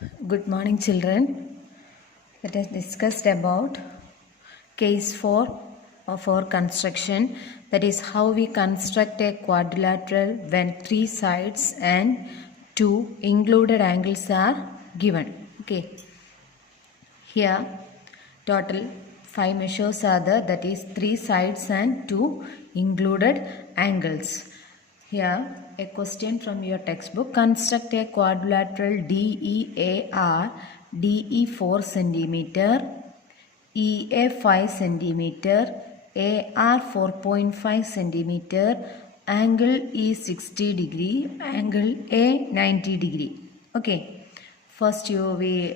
Good morning, children. Let us discuss about case 4 of our construction, that is how we construct a quadrilateral when 3 sides and 2 included angles are given. Okay, here total 5 measures are there, that is 3 sides and 2 included angles. Here a question from your textbook: construct a quadrilateral DEAR, DE 4 cm, EA 5 cm, AR 4.5 cm, angle E 60 degree, angle A 90 degree. Okay, first we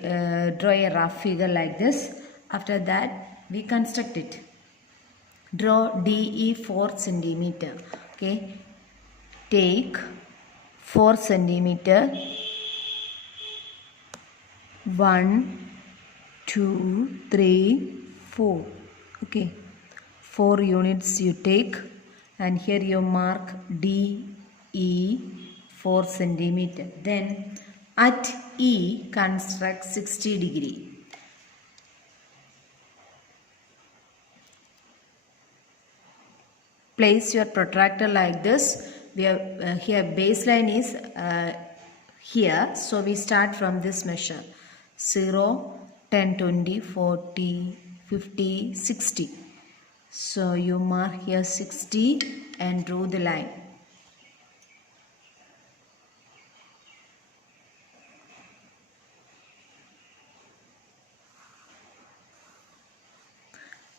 draw a rough figure like this. After that we construct it. Draw DE 4 cm. Okay, take 4 centimeter, 1 2 3 4. Okay, 4 units you take, and here you mark DE 4 centimeter. Then at E construct 60 degree. Place your protractor like this. We have here baseline is here, so we start from this measure: 0, 10, 20, 40, 50, 60. So you mark here 60 and draw the line.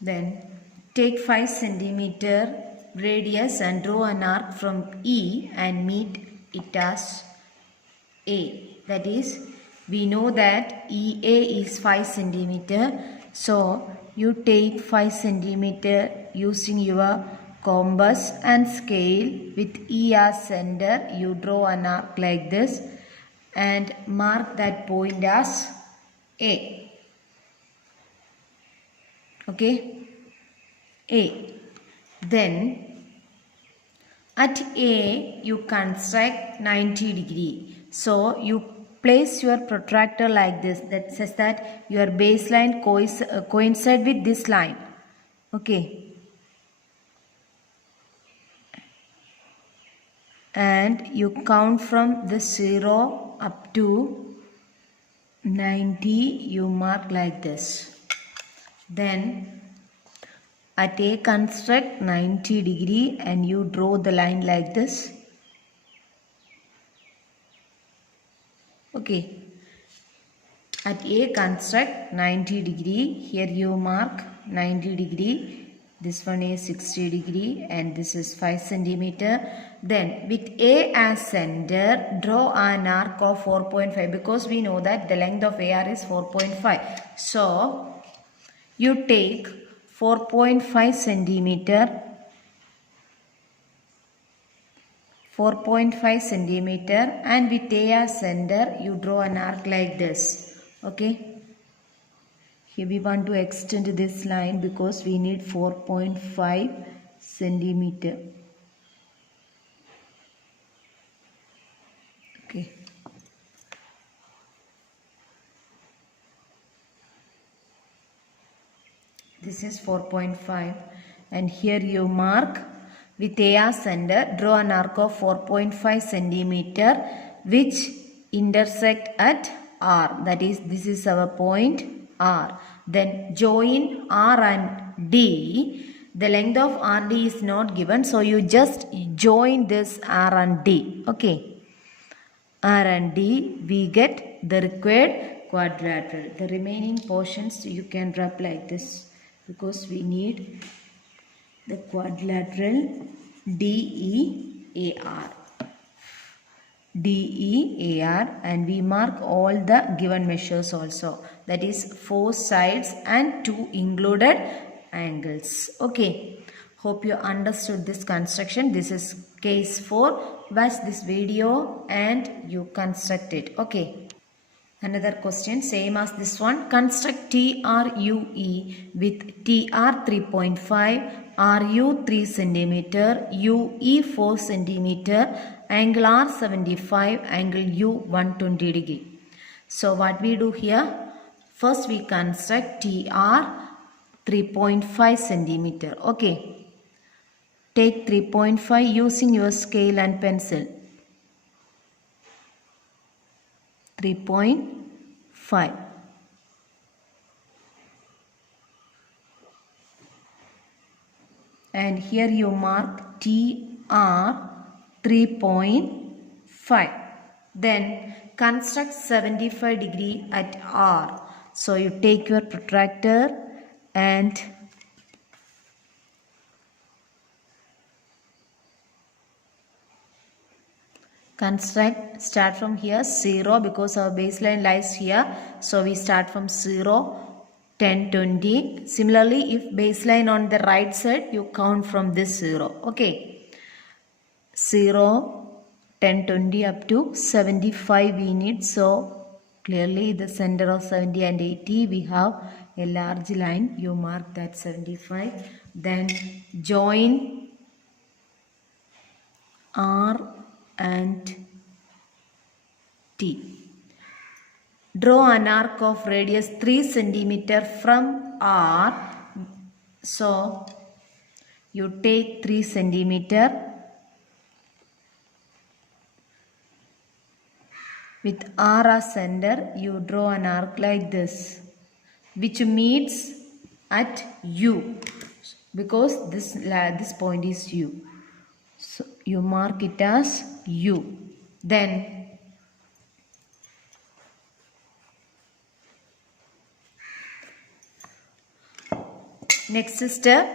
Then take 5 centimeter radius and draw an arc from E and meet it as A. That is, we know that EA is 5 centimeter. So you take 5 centimeter using your compass and scale with E as center. You draw an arc like this and mark that point as A. Okay, A. Then at A you construct 90 degree. So you place your protractor like this. That says that your baseline coincide with this line. Okay, and you count from the 0 up to 90. You mark like this. Then at A construct 90 degree and you draw the line like this. Okay, at A construct 90 degree. Here you mark 90 degree. This one is 60 degree and this is 5 centimeter. Then with A as center, draw an arc of 4.5, because we know that the length of AR is 4.5. So you take 4.5 centimeter, 4.5 centimeter, and with A as center you draw an arc like this. Okay, here we want to extend this line because we need 4.5 centimeter. Okay, this is 4.5, and here you mark with A as center, draw an arc of 4.5 centimeter which intersect at R. That is, this is our point R. Then join R and D. The length of RD is not given, so you just join this R and D. Okay, R and D, we get the required quadrilateral. The remaining portions you can wrap like this, because we need the quadrilateral DEAR. DEAR, and we mark all the given measures also, that is 4 sides and 2 included angles. Okay, hope you understood this construction. This is case 4. Watch this video and you construct it. Okay, another question same as this one. Construct TRUE with TR 3.5, RU 3 cm, UE 4 cm, angle R 75, angle U 120 degree. So what we do here, first we construct TR 3.5 centimeter. Okay, take 3.5 using your scale and pencil. 3.5. And here you mark TR 3.5. Then construct 75 degree at R. So you take your protractor and construct, start from here 0 because our baseline lies here. So we start from 0, 10, 20. Similarly, if baseline on the right side, you count from this 0. Okay. 0, 10, 20 up to 75 we need. So clearly the center of 70 and 80 we have a large line. You mark that 75. Then join R and T. Draw an arc of radius 3 centimeter from R. So you take 3 centimeter. With R as center, you draw an arc like this, which meets at U, because this point is U. So you mark it as U. Then next step,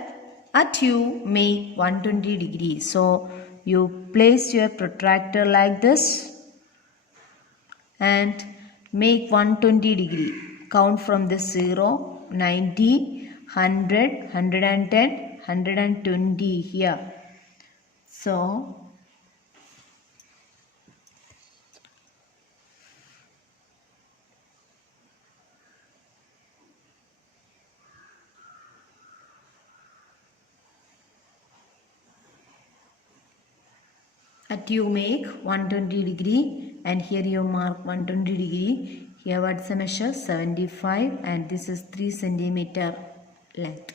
at U make 120 degrees. So you place your protractor like this and make 120 degree. Count from the 0, 90, 100, 110, 120 here. So at you make 120 degree and here you mark 120 degree. Here what's the measure? 75, and this is 3 centimeter length.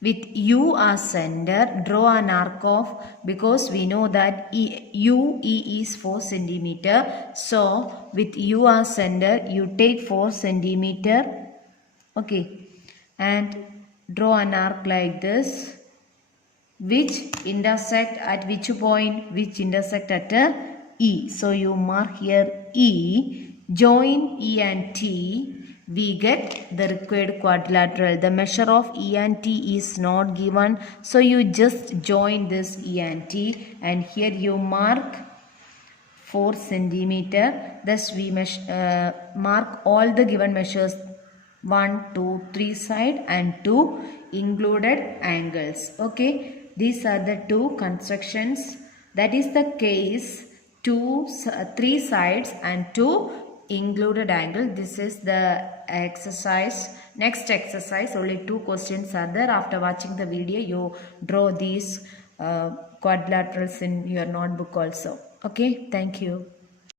With U as center, draw an arc of, because we know that UE is 4 centimeter. So with U as center, you take 4 centimeter. Okay, and draw an arc like this, which intersect at which point? Which intersect at E. So you mark here E. Join E and T. We get the required quadrilateral. The measure of E and T is not given. So you just join this E and T. And here you mark 4 centimeter. Thus we mark all the given measures. 1, 2, 3 side and 2 included angles. Okay. These are the 2 constructions. That is the case 3 sides and 2 included angle. This is the exercise. Next exercise, only 2 questions are there. After watching the video, you draw these quadrilaterals in your notebook also. Okay, thank you.